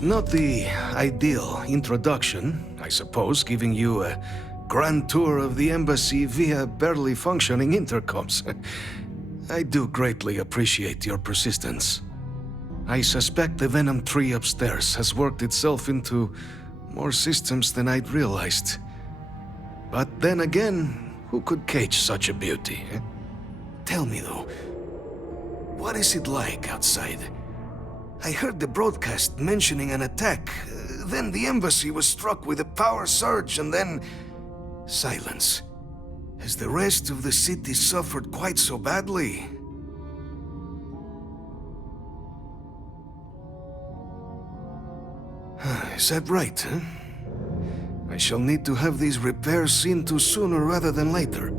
Not the ideal introduction, I suppose, giving you a grand tour of the embassy via barely functioning intercoms. I do greatly appreciate your persistence. I suspect the Venom tree upstairs has worked itself into more systems than I'd realized. But then again, who could cage such a beauty? Tell me though, what is it like outside? I heard the broadcast mentioning an attack, then the embassy was struck with a power surge and then silence. Has the rest of the city suffered quite so badly? Is that right, huh? I shall need to have these repairs seen to sooner rather than later.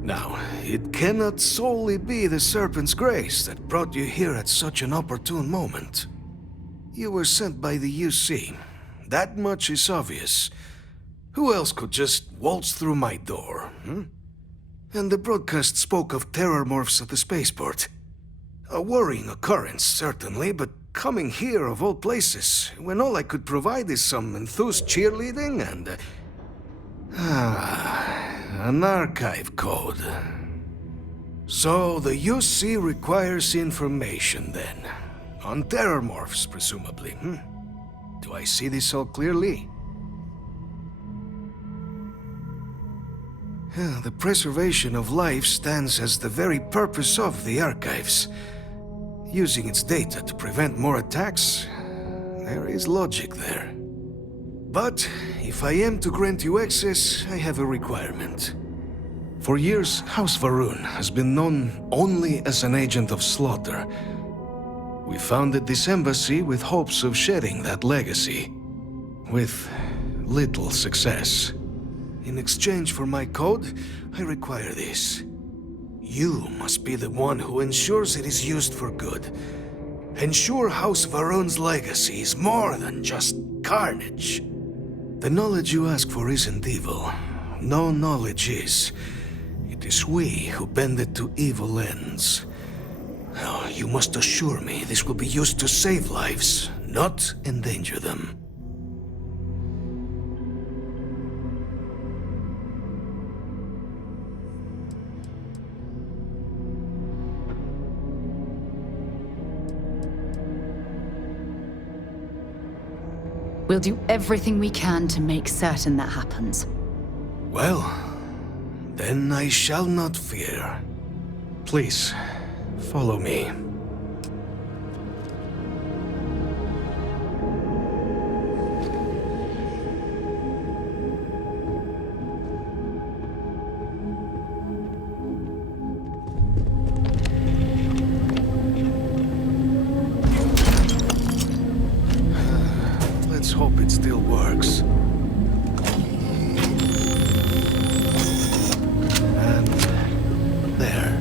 Now, it cannot solely be the Serpent's grace that brought you here at such an opportune moment. You were sent by the UC. That much is obvious. Who else could just waltz through my door, And the broadcast spoke of terror morphs at the spaceport. A worrying occurrence, certainly, but coming here of all places, when all I could provide is some enthused cheerleading and... an archive code. So the UC requires information then. On terror morphs, presumably, Do I see this all clearly? The preservation of life stands as the very purpose of the archives. Using its data to prevent more attacks, there is logic there. But if I am to grant you access, I have a requirement. For years, House Va'ruun has been known only as an agent of slaughter. We founded this embassy with hopes of shedding that legacy, with little success. In exchange for my code, I require this. You must be the one who ensures it is used for good. Ensure House Va'ruun's legacy is more than just carnage. The knowledge you ask for isn't evil. No knowledge is. It is we who bend it to evil ends. Now, you must assure me this will be used to save lives, not endanger them. We'll do everything we can to make certain that happens. Well, then I shall not fear. Please, follow me. Let's hope it still works. And there.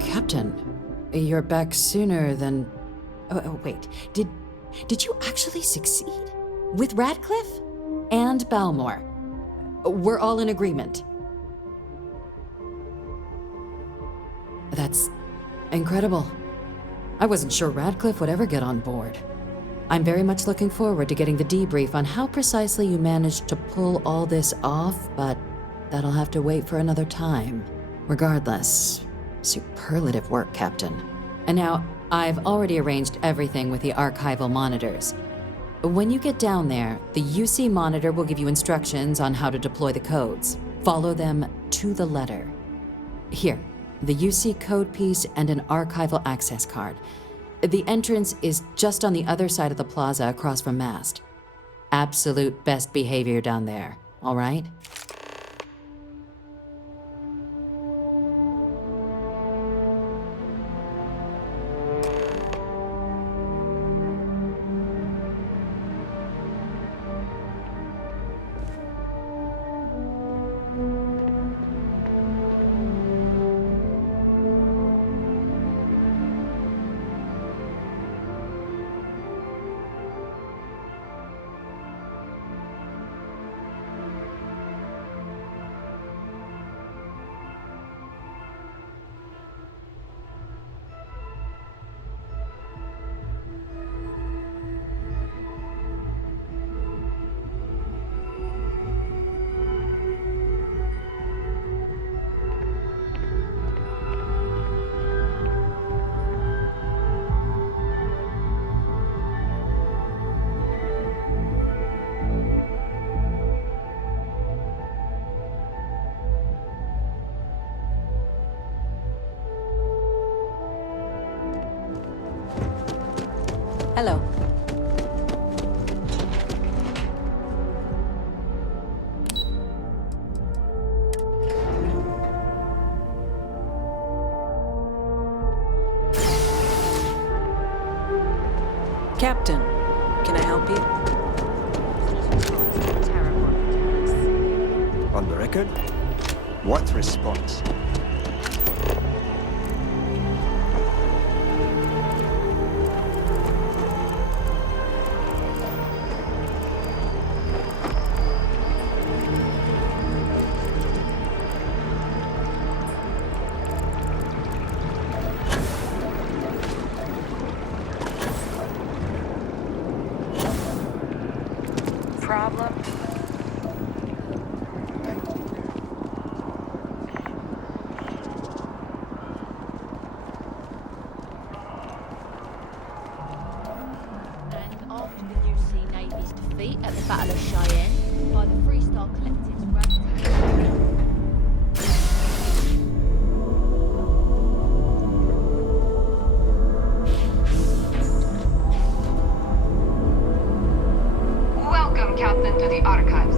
Captain, you're back sooner than... wait. Did you actually succeed? With Radcliffe? And Balmore? We're all in agreement. That's incredible. I wasn't sure Radcliffe would ever get on board. I'm very much looking forward to getting the debrief on how precisely you managed to pull all this off, but that'll have to wait for another time. Regardless, superlative work, Captain. And now, I've already arranged everything with the archival monitors. When you get down there, the UC monitor will give you instructions on how to deploy the codes. Follow them to the letter. Here, the UC code piece and an archival access card. The entrance is just on the other side of the plaza across from Mast. Absolute best behavior down there, all right? Hello. Captain, can I help you? On the record? What response? Problem? And after the UC Navy's defeat at the Battle of Cheyenne by the Freestar Collective's ragtag. Welcome, Captain, to the Archives.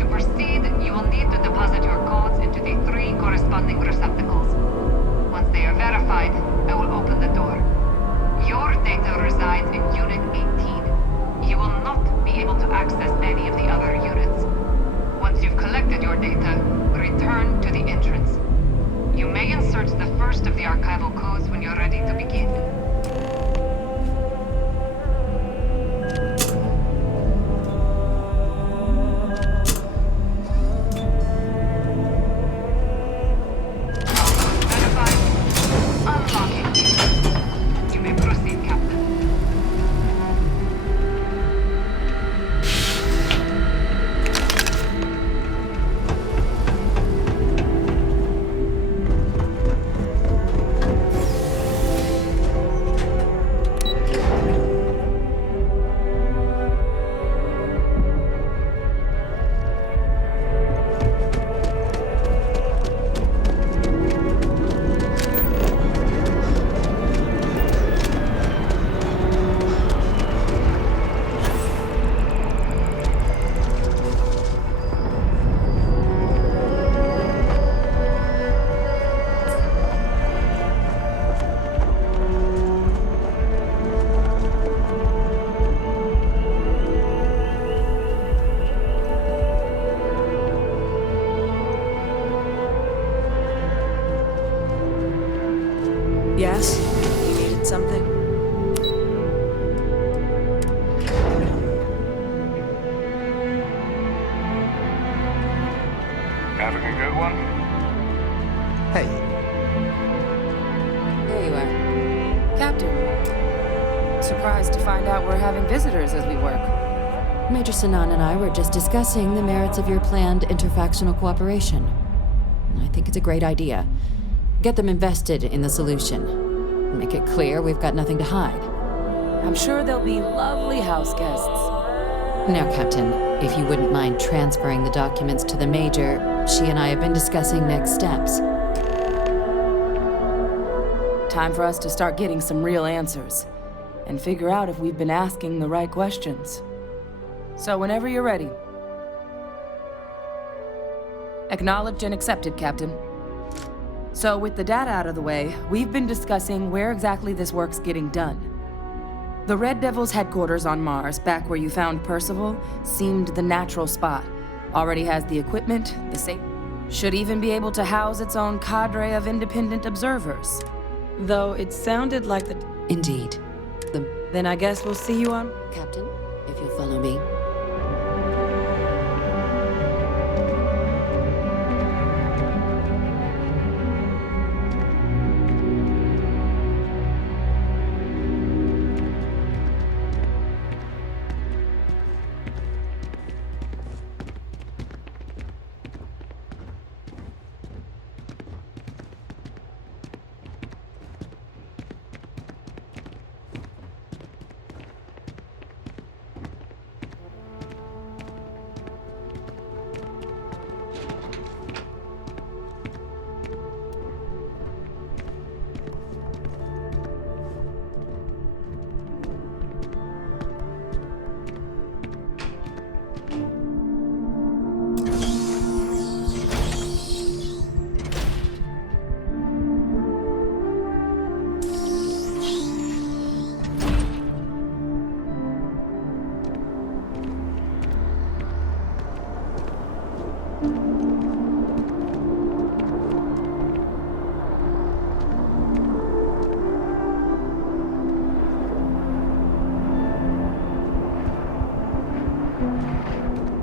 To proceed, you will need to deposit your codes into the 3 corresponding receptacles. Once they are verified, I will open the door. Your data resides in Unit 18. You will not be able to access any of the other units. Once you've collected your data, return to the entrance. You may insert the first of the archival codes when you're ready to begin. Yes? You needed something? Having a good one? Hey, There you are. Captain. Surprised to find out we're having visitors as we work. Major Sinan and I were just discussing the merits of your planned interfactional cooperation. I think it's a great idea. Get them invested in the solution. Make it clear we've got nothing to hide. I'm sure they'll be lovely house guests. Now, Captain, if you wouldn't mind transferring the documents to the Major, she and I have been discussing next steps. Time for us to start getting some real answers. And figure out if we've been asking the right questions. So whenever you're ready. Acknowledged and accepted, Captain. So with the data out of the way, we've been discussing where exactly this work's getting done. The Red Devil's headquarters on Mars, back where you found Percival, seemed the natural spot. Already has the equipment, the safe. Should even be able to house its own cadre of independent observers. Though it sounded like the... Indeed. Then I guess we'll see you on... Captain, if you'll follow me.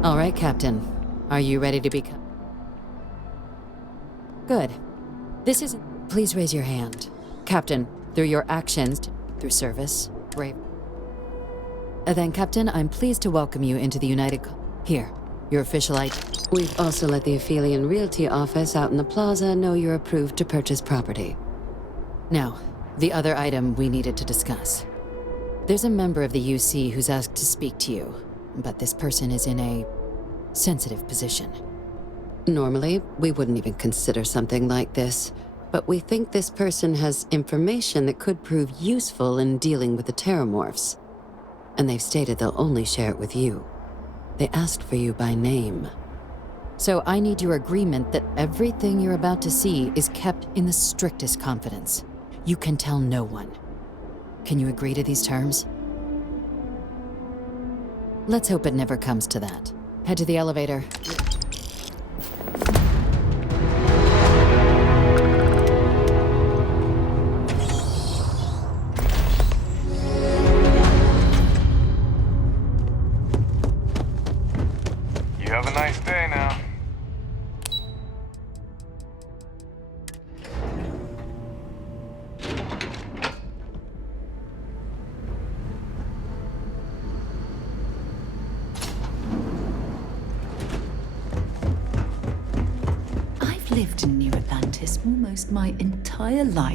All right, Captain. Are you ready to become... Good. This isn't... Please raise your hand. Captain, through your actions, through service, brave... Then, Captain, I'm pleased to welcome you into the Here, your official ID. We've also let the Aphelion Realty office out in the plaza know you're approved to purchase property. Now, the other item we needed to discuss. There's a member of the UC who's asked to speak to you, but this person is in a sensitive position. Normally, we wouldn't even consider something like this, but we think this person has information that could prove useful in dealing with the Terramorphs. And they've stated they'll only share it with you. They asked for you by name. So I need your agreement that everything you're about to see is kept in the strictest confidence. You can tell no one. Can you agree to these terms? Let's hope it never comes to that. Head to the elevator. You have a nice day now. I've lived in New Atlantis almost my entire life.